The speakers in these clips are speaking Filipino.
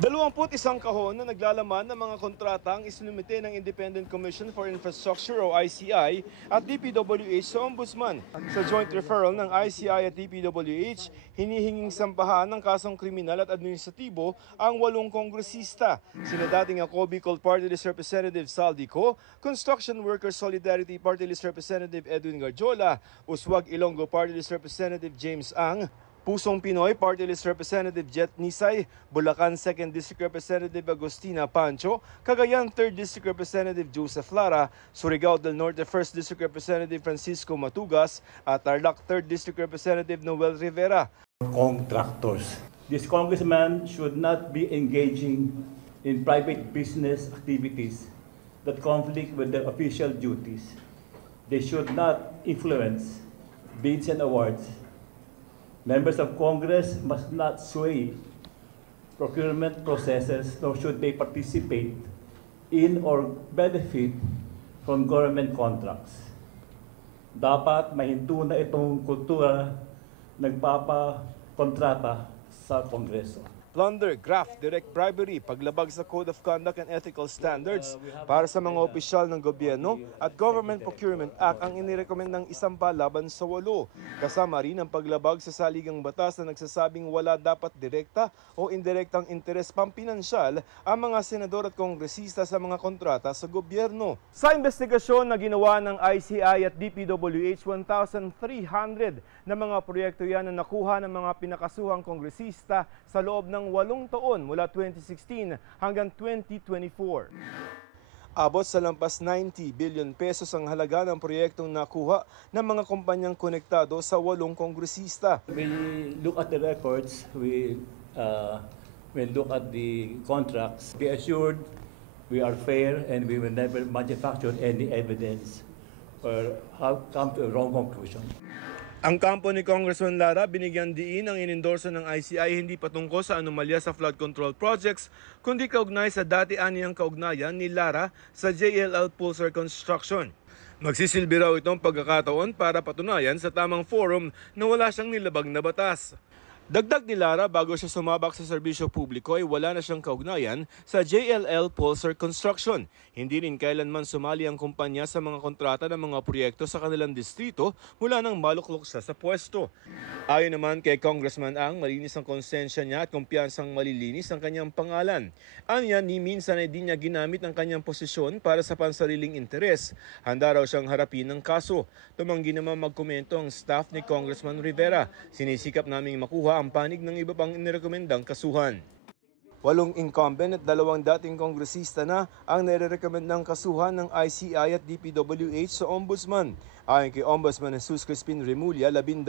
21 kahon na naglalaman ng mga kontrata ang isinumite ng Independent Commission for Infrastructure o ICI at DPWH sa Ombudsman. Sa joint referral ng ICI at DPWH, hinihinging sampahan ng kasong kriminal at administratibo ang 8 kongresista. Sina dating ako Bicol Party List Representative Saldi Co, Construction Workers Solidarity Party List Representative Edwin Garjola, Uswag Ilonggo Party List Representative James Ang, Pusong Pinoy Party List Representative Jet Nisay, Bulacan 2nd District Representative Agustina Pancho, Cagayan 3rd District Representative Joseph Lara, Surigao del Norte 1st District Representative Francisco Matugas, at Tarlac 3rd District Representative Noel Rivera. Contractors. This congressman should not be engaging in private business activities that conflict with their official duties. They should not influence bids and awards. Members of Congress must not sway procurement processes, nor should they participate in or benefit from government contracts. Dapat mahinto na itong kultura nagpapakontrata sa Kongreso. Plunder, graft, direct bribery, paglabag sa Code of Conduct and Ethical Standards para sa mga opisyal ng gobyerno at Government Procurement Act ang inirekomendang isampa laban sa 8. Kasama rin ang paglabag sa saligang batas na nagsasabing wala dapat direkta o indirektang interes pampinansyal ang mga senador at kongresista sa mga kontrata sa gobyerno. Sa investigasyon na ginawa ng ICI at DPWH, 1,300 na mga proyekto yan na nakuha ng mga pinakasuhang kongresista sa loob ng 8 taon mula 2016 hanggang 2024. Abot sa lampas 90 billion pesos ang halaga ng proyektong nakuha ng mga kumpanyang konektado sa 8 kongresista. We look at the records, we look at the contracts. Be assured we are fair and we will never manufacture any evidence or have come to a wrong conclusion. Ang kampo ni Congressman Lara, binigyan diin ang inendorso ng ICI hindi patungkol sa anomalya sa flood control projects, kundi kaugnay sa dati-aniyang kaugnayan ni Lara sa JLL Pulsar Construction. Magsisilbi raw itong pagkakataon para patunayan sa tamang forum na wala siyang nilabag na batas. Dagdag ni Lara, bago siya sumabak sa serbisyo publiko ay wala na siyang kaugnayan sa JLL Pulsar Construction. Hindi rin kailanman sumali ang kumpanya sa mga kontrata ng mga proyekto sa kanilang distrito mula nang maluklok siya sa pwesto. Ayon naman kay Congressman Ang, malinis ang konsensya niya at kumpiyansang malilinis ang kanyang pangalan. Anya, ni minsan ay di niya ginamit ang kanyang posisyon para sa pansariling interes. Handa raw siyang harapin ng kaso. Tumanggi naman magkomento ang staff ni Congressman Rivera. Sinisikap naming makuha ang panig ng iba pang inirekomendang kasuhan. 8 incumbent at 2 dating kongresista na ang nirerekomendang kasuhan ng ICI at DPWH sa Ombudsman. Ayon kay Ombudsman Jesus Crispin Remulla, 12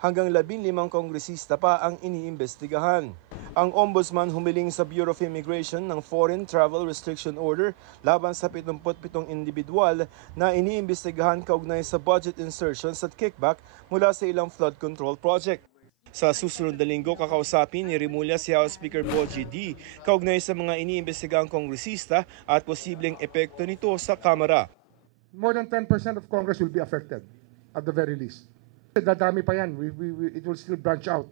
hanggang 15 kongresista pa ang iniimbestigahan. Ang Ombudsman humiling sa Bureau of Immigration ng Foreign Travel Restriction Order laban sa 77 individual na iniimbestigahan kaugnay sa budget insertions at kickback mula sa ilang flood control project. Sa susunod na linggo, kakausapin ni Remulla si House Speaker Boji D. kaugnay sa mga iniimbestigang kongresista at posibleng epekto nito sa Kamara. More than 10% of Congress will be affected, at the very least. Dadami pa yan. It will still branch out.